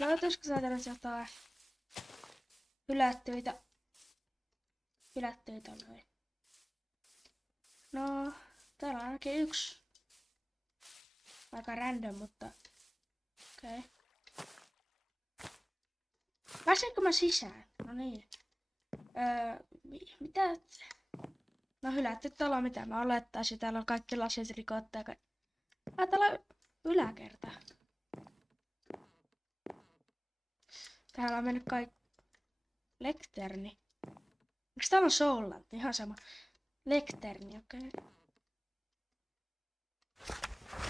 Löytyisikö sieltä nyt jotain hylättyitä noin? No, täällä on ainakin yksi. Aika random, mutta okei. Pääsenkö mä sisään? No niin. Mitä? No hylätty talo, mitä mä olettaisin. Täällä on kaikki lasit rikottu ja täällä on yläkerta. Täällä on mennyt kaikki. Lekterni. Onks täällä on Soulland? Ihan sama. Lekterni, okei.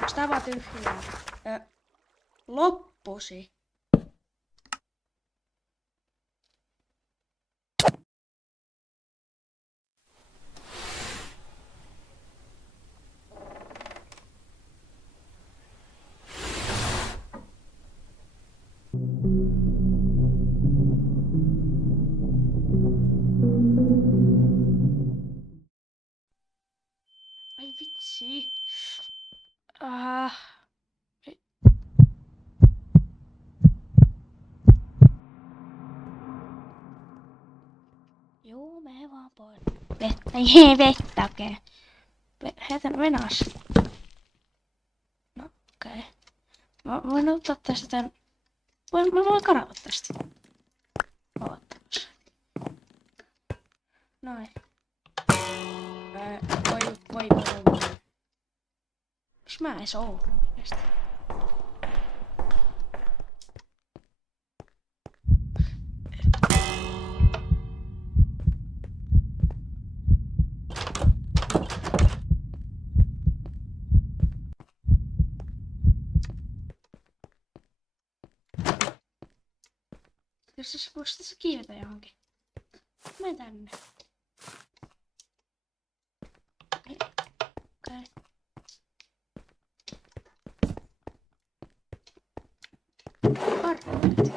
Onks tää vaan tyhjää? Loppusi. Ai vitsi. Juu, me vaan pois. Vettä, okei. Heitän venas. No, okei. Mä voin ottaa tästä tän. Mä voin karata tästä. Oottamassa. Noin. Voi. Miks mä ees oo oikeesti? Jos voisi tässä kiivetä johonkin. Mene tänne. Okei. Parkkeet.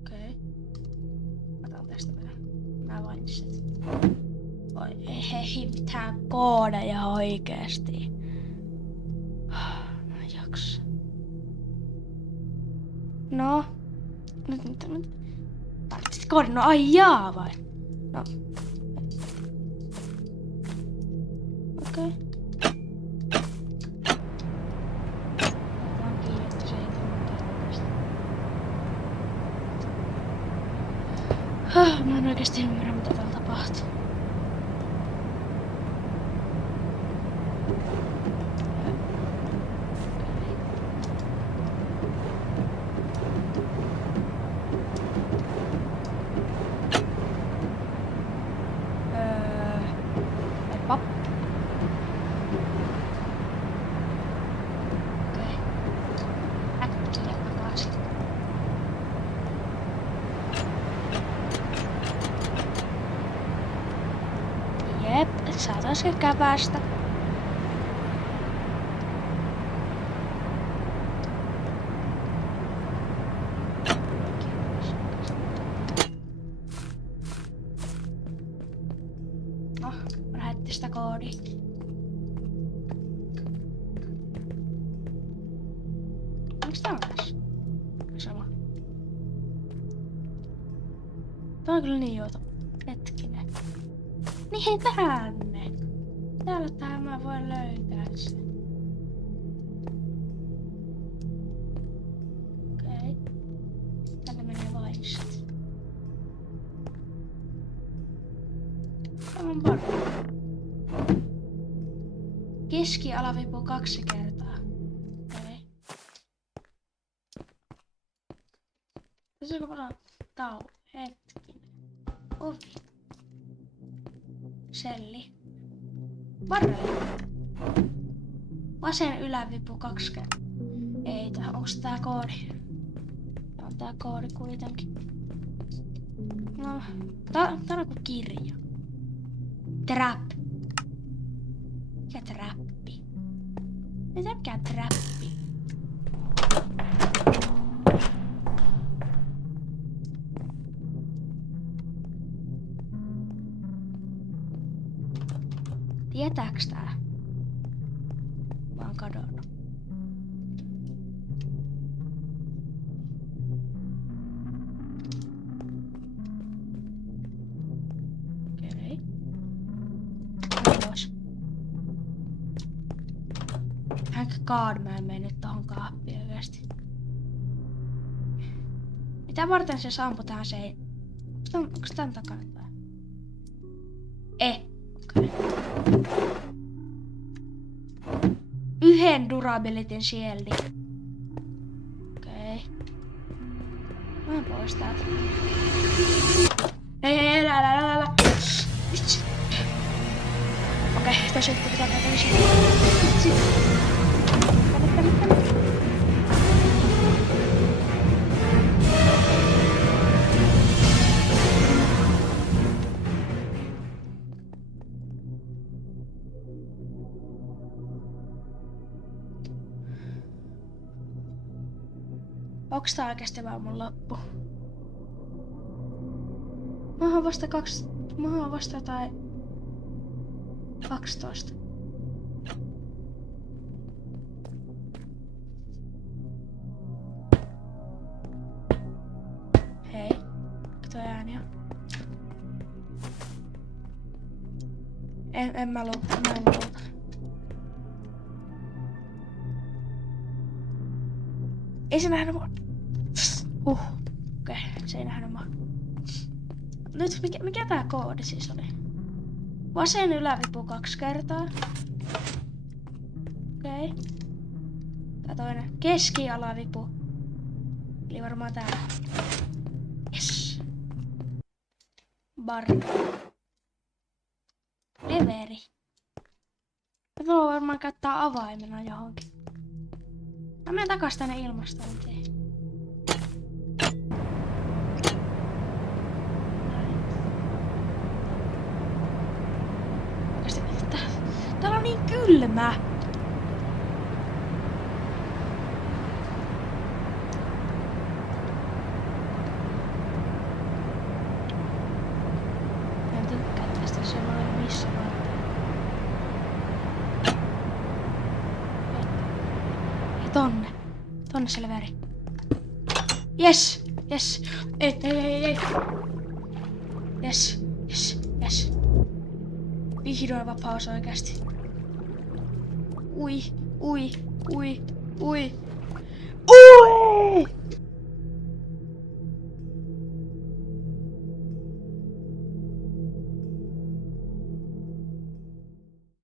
Okei. Otan tästä vielä. Nää vainset. Oi ei mitään koodeja oikeesti. Mä en jaksa. No. Nyt. Tarvitsit koodin? No ai jaa vai? No. Okei. Otetaan kiinni, että se ei tule mitään oikeesti. Mä en oikeesti ymmärrä mitä täällä tapahtuu. Saataisiko kävästä? No, lähetti sitä koodia. Onks tää tässä? Sama. Tää on kyllä niin joutu. Hetkinen. Niin hei tänne. Täältä mä voin löytää sen. Okei. Tänne menee vaistat. Tämä on varma. Keski-alavipu 2 kertaa. Okei. Tässä onko paljon tau? Hetkinen. Ovi. Selli. Varrella. Vasen ylävipu 2 kertaa. Ei onks tää koodi? On tää koodi kuitenkin. No, tää on kuin kirja. Trap. Mikä trappi? Ei tää mikään trappi. Tietääks tää? Mä oon kadonnut. god, mä en mene tohon kaappiin oikeesti. Mitä varten se sampui tähän se? Onks tän takana tää? Okei. Yhden durabilityn shieldi. Okei. Mä en pois täältä. Ei, älä. Vitsi. Okei, tässä pitää käydä shieldi. Tänne. Onks tää oikeesti vaan mun loppu? Mä oon vasta jotain 12. Hei, toi ääni on. En mä luota. Ei se nähnyt mua. Okei, se ei nähnyt mua. Nyt mikä tää koodi siis oli? Vasen ylävipu 2 kertaa. Okei. Tää toinen keskialavipu. Eli varmaan tää. Yes. Bar. Leveri. Mä tulen varmaan käyttää avaimena johonkin. Mä menen takas tänne ilmastointiin. Täällä on niin kylmä. Mä en tykkää tästä, jos ei ole missä varten. Tonne se leveri. Yes. Ei. Yes. Vihdoin vapaus oikeesti. Ui!